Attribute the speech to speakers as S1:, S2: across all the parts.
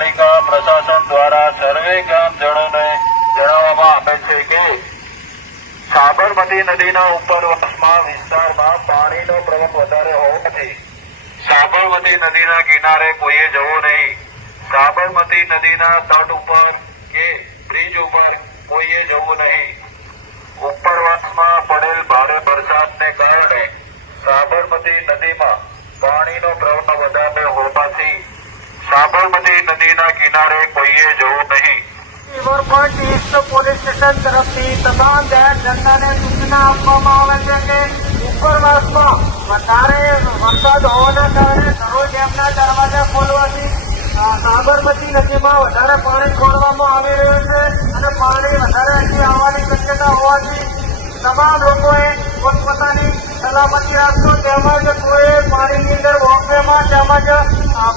S1: નગરપાલિકા પ્રશાસન દ્વારા સર્વે ગ્રામજનોને જણાવવામાં આવે છે કે સાબરમતી નદીના ઉપરવાસમાં વિસ્તારમાં પાણીનો પ્રવાહ વધારે હોવાથી સાબરમતી નદીના કિનારે કોઈએ જવું નહીં. સાબરમતી નદીના તટ ઉપર કે બ્રિજ ઉપર કોઈએ જવું નહીં ઉપરવાસમાં પડેલ ભારે વરસાદને કારણે સાબરમતી નદીમાં પાણીનો પ્રવાહ વધારે હોવાથી સાબરમતી નદીના કિનારે કોઈએ જવું નહીં.
S2: તમામ જાહેર જનતાને સૂચના આપવામાં આવે છે કે વધારે વરસાદ હોવાના કારણે દરરોજ એમના દરવાજા ખોલવાથી સાબરમતી નદીમાં વધારે પાણી છોડવામાં આવી રહ્યું છે અને પાણી વધારે આવવાની શક્યતા હોવાથી તમામ લોકોએ પોતપોતાની સલામતી રાખજો, તેમજ કોઈ પાણીની અંદર વોકવેમાં તેમજ અ,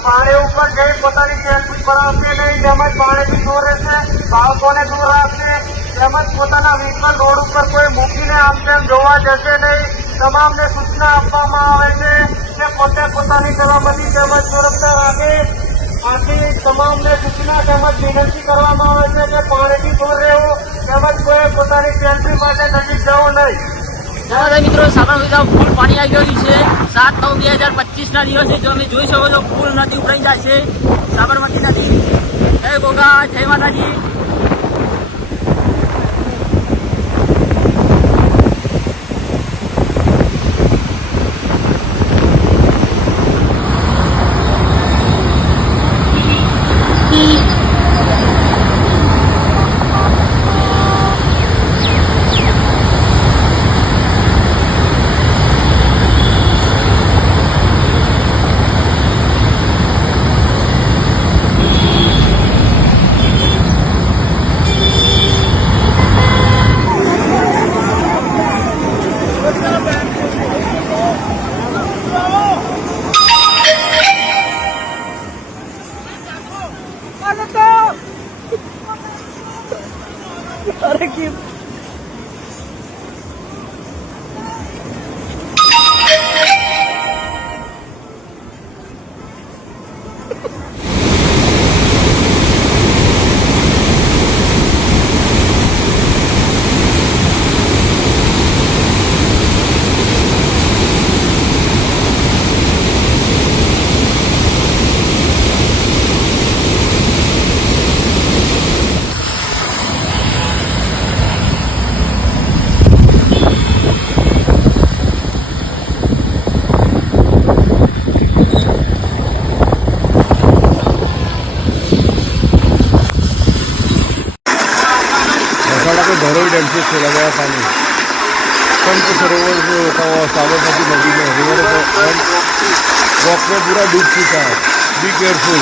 S2: પાણી ઉપર જઈ પોતાની સેલ્ફી પડાવશે નહીં તેમજ પાણીથી દૂર રહેશે બાળકોને દૂર રાખશે તેમજ પોતાના વ્હીકલ રોડ ઉપર કોઈ મૂકીને આમ તેમ જોવા જશે નહીં. તમામને સૂચના આપવામાં આવે છે કે પોતે પોતાની સલામતી તેમજ સુરક્ષા રાખે. આથી તમામને સૂચના તેમજ વિનંતી કરવામાં આવે છે કે પાણીથી દૂર રહેવું તેમજ કોઈ પોતાની સેલ્ફી માટે નજીક જવું નહીં.
S3: નર્મદા મિત્રો સાબરમતીમાં ફૂલ પાણી આવી ગયું છે. સાત નવ બે હજાર પચીસના દિવસે જો અમે જોઈ શકો છો ફૂલ નદી ઉભરાઈ જાય છે. સાબરમતી નદી જય ગોગા, જય માતાજી.
S4: Ano to? Para kip. से छोड़ा गया पानी पंच सरोवर जो होता हुआ साबरमती नदी में रिवर वॉक में पूरा डूब चुका है बी केयरफुल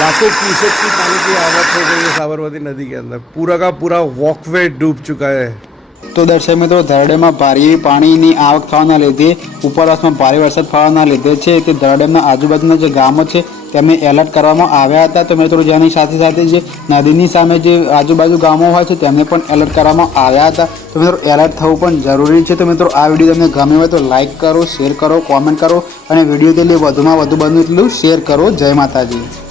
S4: लाखों क्यूसेक की पानी की आवक हो गई है साबरमती नदी के अंदर पूरा का पूरा वॉकवे डूब चुका है
S5: તો દર્શક મિત્રો ધરડેમાં ભારે એવી પાણીની આવક થવાના લીધે ઉપરવાસમાં ભારે વરસાદ થવાના લીધે છે તે ધરડેમના આજુબાજુના જે ગામો છે તેમને એલર્ટ કરવામાં આવ્યા હતા તો મિત્રો જેની સાથે સાથે જે નદીની સામે જે આજુબાજુ ગામો હોય છે, તેમને પણ એલર્ટ કરવામાં આવ્યા હતા. તો મિત્રો એલર્ટ થવું પણ જરૂરી છે. તો મિત્રો આ વીડિયો તમને ગમે હોય તો લાઇક કરો, શેર કરો, કોમેન્ટ કરો અને વીડિયો તેટલી વધુમાં વધુ બનવું એટલું શેર કરો. જય માતાજી.